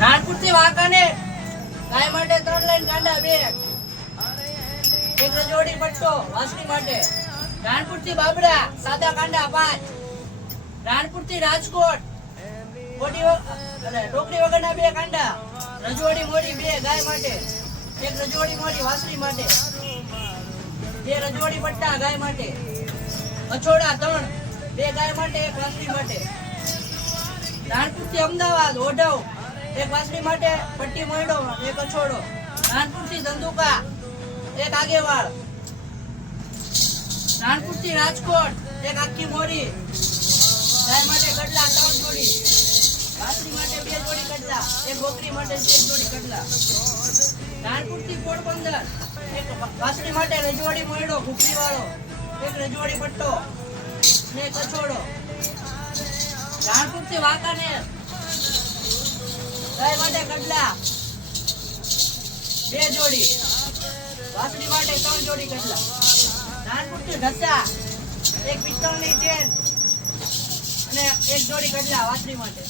રાણપુરથી વાંકાને ગાય માટે 3 લાઈન કાંડા 2, એક રજોડી પટ્ટો વાસળી માટે. રાણપુરથી બાબરા સાદા કાંડા 5, રાણપુરથી રાજકોટ ટોકરી વગરના 2 કાંડા, રજોડી મોડી 2 ગાય માટે, એક રજોડી મોડી વાસળી માટે, 2 રજોડી પટ્ટા ગાય માટે, અછોડા 3, 2 ગાય માટે, એક વાસળી માટે. રાણપુરથી અમદાવાદ ઓઢવ, એક વાસળી માટે, પટ્ટી મોયડો, એક અછોડો. રાણપુરથી ધંધુકા, એક આગેવાળ. રાણપુરથી રાજકોટ, એક આખી મોરી ગાય માટે કડલા 3 જોડી, વાસળી માટે 2 જોડી કડલા, એક બોકરી માટે 1 જોડી કડલા. રાણપુરથી પોરબંદર, એક વાસળી માટે રજવાડી મોયડો ભૂખરી વાળો, એક રજવાડી પટ્ટો ને એક અછોડો. રાણપુરથી વાંકાનેર ગાય માટે કડલા 2 જોડી, વાસળી માટે 3 જોડી કડલા. રાણપુરથી ઢસા, એક પિત્તળની ચેન અને 1 જોડી કડલા વાસળી માટે.